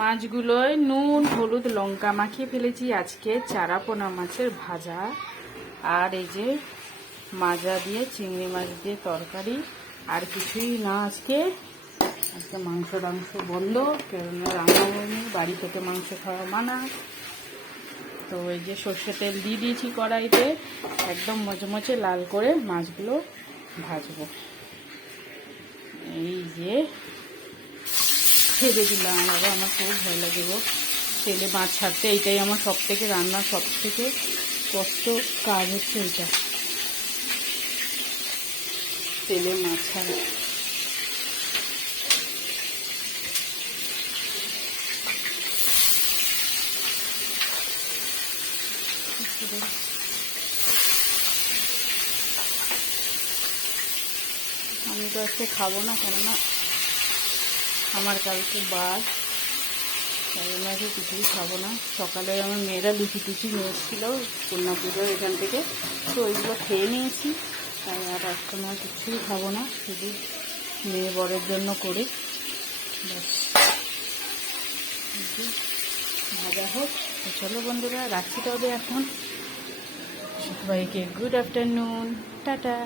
মাছগুলোয় নুন হলুদ লঙ্কা মাখিয়ে ফেলেছি। আজকে চারাপোনা মাছের ভাজা, আর এই যে মাজা দিয়ে চিংড়ি মাছ দিয়ে তরকারি, আর কিছুই না। আজকে মাংস টাংস বন্ধ, কেননা রান্নাবান্নি বাড়ি থেকে মাংস খাওয়া মানা। তো এই যে সর্ষে তেল দিয়ে দিয়েছি কড়াইতে, একদম মচমচে লাল করে মাছগুলো ভাজবো। এই যে ছেড়ে দিলাম, আবার আমার খুব ভয় লাগে গো তেলে মাছ ছাড়তে। এইটাই আমার সব থেকে রান্নার সব থেকে কষ্ট কাজ হচ্ছে এইটা, তেলে মাছ ছাড়া। আমি তো আজকে খাবো না, কেননা আমার কালকে বার, তাই জন্য আজকে কিছুই খাবো না। সকালে আমার মেয়েরা লুচি টুচি নিয়ে এসেছিলো কন্যা পুজোর এখান থেকে, তো ওইগুলো খেয়ে নিয়েছি। তাই আর এখন আর কিছুই খাবো না, শুধু মেয়ে বরের জন্য করে ব্যাস ভাজা হোক। তো চলো বন্ধুরা, রাখছি তবে এখন। সবাইকে গুড আফটারনুন, টাটা।